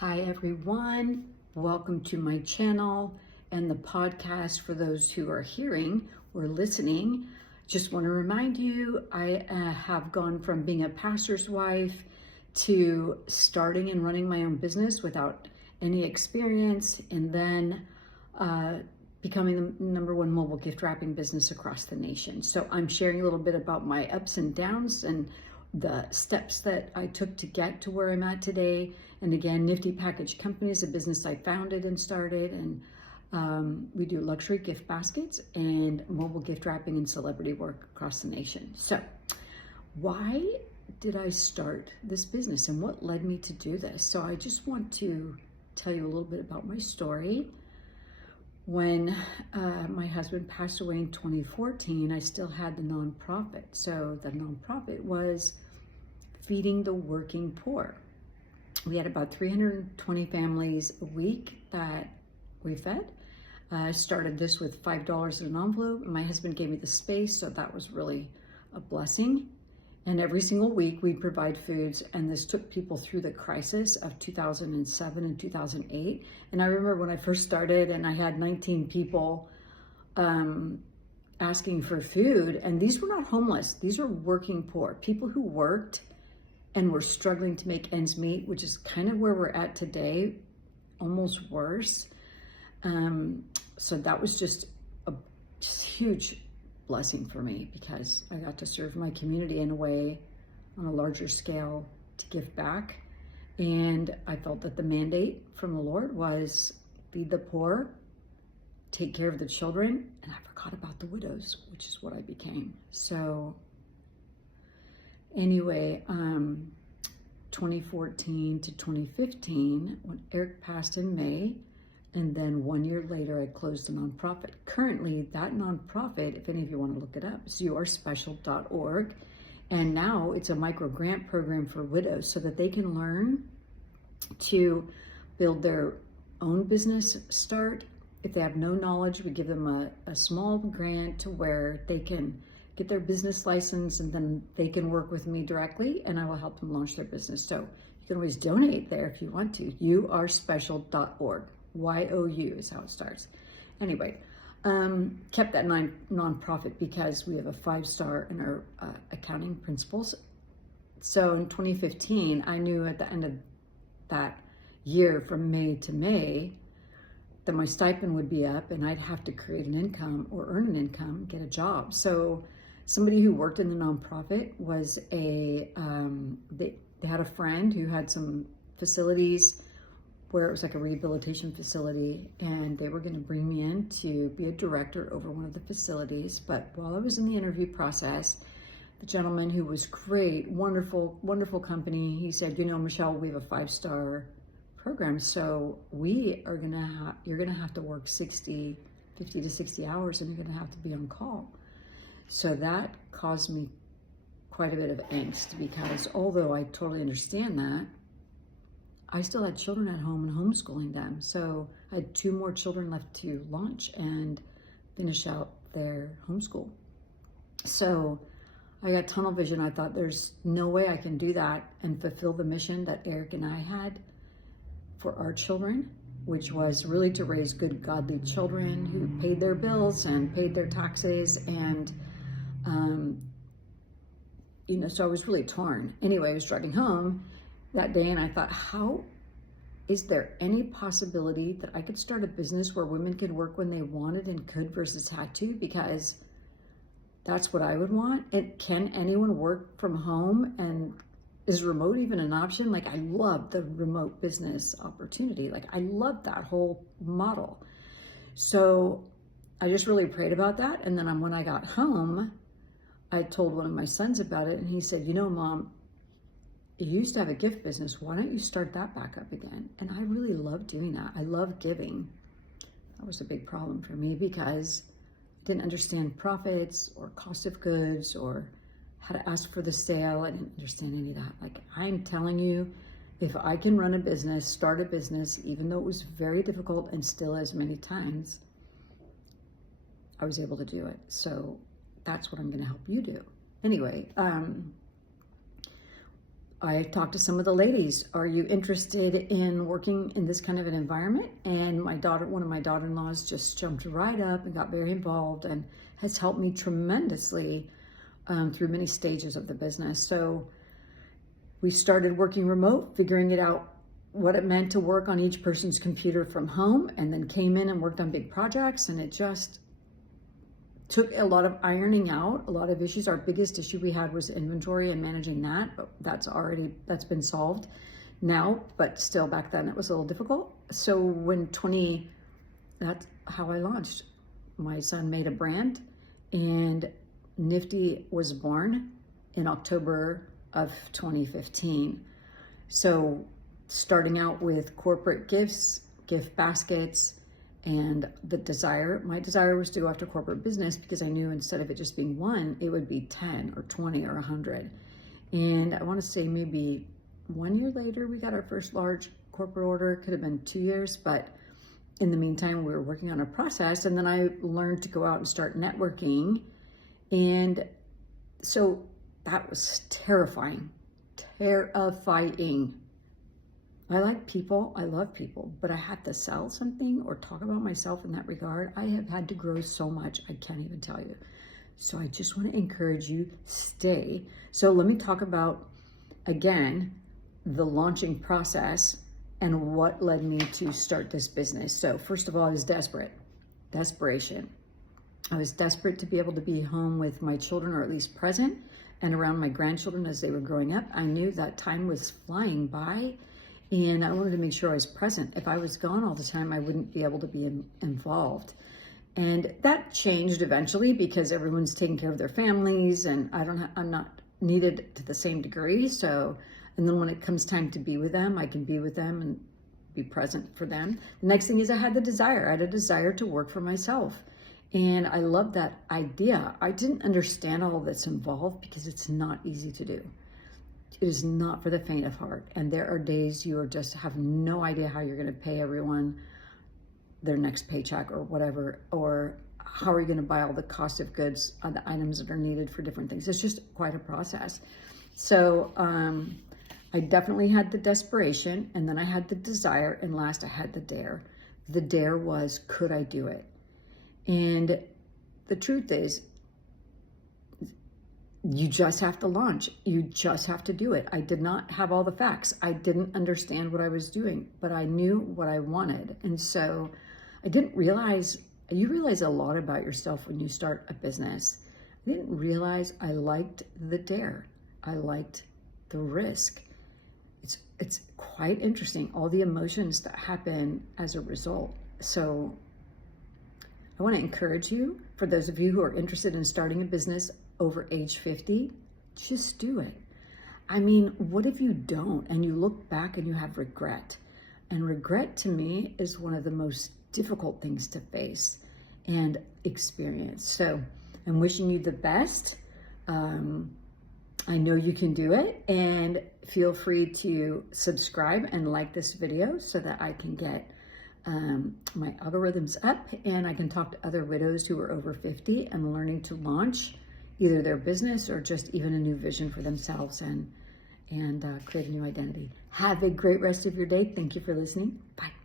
Hi everyone, welcome to my channel and the podcast for those who are hearing or listening. Just want to remind you, I have gone from being a pastor's wife to starting and running my own business without any experience, and then becoming the number one mobile gift wrapping business across the nation. So I'm sharing a little bit about my ups and downs and the steps that I took to get to where I'm at today. And again, Nifty Package Company is a business I founded and started, and we do luxury gift baskets and mobile gift wrapping and celebrity work across the nation. So why did I start this business and what led me to do this? So I just want to tell you a little bit about my story. When my husband passed away in 2014, I still had the nonprofit. So the nonprofit was feeding the working poor. We had about 320 families a week that we fed. I started this with $5 in an envelope. My husband gave me the space, so that was really a blessing. And every single week we provide foods, and this took people through the crisis of 2007 and 2008. And I remember when I first started and I had 19 people asking for food, and these were not homeless. These were working poor, people who worked and were struggling to make ends meet, which is kind of where we're at today, almost worse. So that was just a huge blessing for me, because I got to serve my community in a way on a larger scale to give back. And I felt that the mandate from the Lord was feed the poor, take care of the children, and I forgot about the widows, which is what I became. So anyway, 2014 to 2015, when Eric passed in May, and then 1 year later, I closed a nonprofit. Currently, that nonprofit, if any of you want to look it up, is youarespecial.org. And now it's a micro grant program for widows so that they can learn to build their own business start. If they have no knowledge, we give them a small grant to where they can get their business license, and then they can work with me directly and I will help them launch their business. So you can always donate there if you want to. youarespecial.org. YOU is how it starts. Anyway, kept that nonprofit because we have a 5-star in our accounting principles. So in 2015, I knew at the end of that year, from May to May, that my stipend would be up and I'd have to create an income or earn an income, get a job. So somebody who worked in the nonprofit was they had a friend who had some facilities where it was like a rehabilitation facility, and they were going to bring me in to be a director over one of the facilities. But while I was in the interview process, the gentleman, who was great, wonderful, wonderful company, he said, Michelle, we have a 5-star program, so you're going to have to work 50 to 60 hours, and you're going to have to be on call. So that caused me quite a bit of angst, because although I totally understand that, I still had children at home and homeschooling them. So I had 2 more children left to launch and finish out their homeschool. So I got tunnel vision. I thought, there's no way I can do that and fulfill the mission that Eric and I had for our children, which was really to raise good, godly children who paid their bills and paid their taxes. And, so I was really torn. Anyway, I was driving home that day and I thought, how is there any possibility that I could start a business where women could work when they wanted and could versus had to? Because that's what I would want. And can anyone work from home? And is remote even an option? Like, I love the remote business opportunity. Like, I love that whole model. So I just really prayed about that. And then when I got home, I told one of my sons about it, and he said, Mom, you used to have a gift business. Why don't you start that back up again? And I really love doing that. I love giving. That was a big problem for me because I didn't understand profits or cost of goods or how to ask for the sale. I didn't understand any of that. Like, I'm telling you, if I can run a business, start a business, even though it was very difficult and still is many times, I was able to do it. So that's what I'm going to help you do. Anyway, I talked to some of the ladies. Are you interested in working in this kind of an environment? And one of my daughter-in-laws just jumped right up and got very involved and has helped me tremendously through many stages of the business. So we started working remote, figuring it out what it meant to work on each person's computer from home, and then came in and worked on big projects, and it just took a lot of ironing out, a lot of issues. Our biggest issue we had was inventory and managing that, but that's been solved now, but still back then it was a little difficult. So that's how I launched. My son made a brand, and Nifty was born in October of 2015. So starting out with corporate gifts, gift baskets, and my desire was to go after corporate business because I knew instead of it just being one, it would be 10 or 20 or 100. And I want to say maybe 1 year later, we got our first large corporate order. It could have been 2 years, but in the meantime, we were working on a process. And then I learned to go out and start networking. And so that was terrifying. I like people, I love people, but I had to sell something or talk about myself in that regard. I have had to grow so much, I can't even tell you. So I just want to encourage you, stay. So let me talk about, again, the launching process and what led me to start this business. So first of all, I was desperation. I was desperate to be able to be home with my children, or at least present, and around my grandchildren as they were growing up. I knew that time was flying by, and I wanted to make sure I was present. If I was gone all the time, I wouldn't be able to be involved. And that changed eventually because everyone's taking care of their families, and I'm not needed to the same degree. So, and then when it comes time to be with them, I can be with them and be present for them. The next thing is I had a desire to work for myself. And I love that idea. I didn't understand all that's involved because it's not easy to do. It is not for the faint of heart. And there are days you just have no idea how you're going to pay everyone their next paycheck or whatever, or how are you going to buy all the cost of goods, the items that are needed for different things. It's just quite a process. So I definitely had the desperation, and then I had the desire, and last I had the dare. The dare was, could I do it? And the truth is, you just have to launch. You just have to do it. I did not have all the facts. I didn't understand what I was doing, but I knew what I wanted. And so I didn't realize, you realize a lot about yourself when you start a business. I didn't realize I liked the dare. I liked the risk. It's quite interesting, all the emotions that happen as a result. So I want to encourage you, for those of you who are interested in starting a business over age 50, just do it. I mean, what if you don't and you look back and you have regret? And regret to me is one of the most difficult things to face and experience. So I'm wishing you the best. I know you can do it, and feel free to subscribe and like this video so that I can get my algorithms up and I can talk to other widows who are over 50 and learning to launch either their business or just even a new vision for themselves and create a new identity. Have a great rest of your day. Thank you for listening. Bye.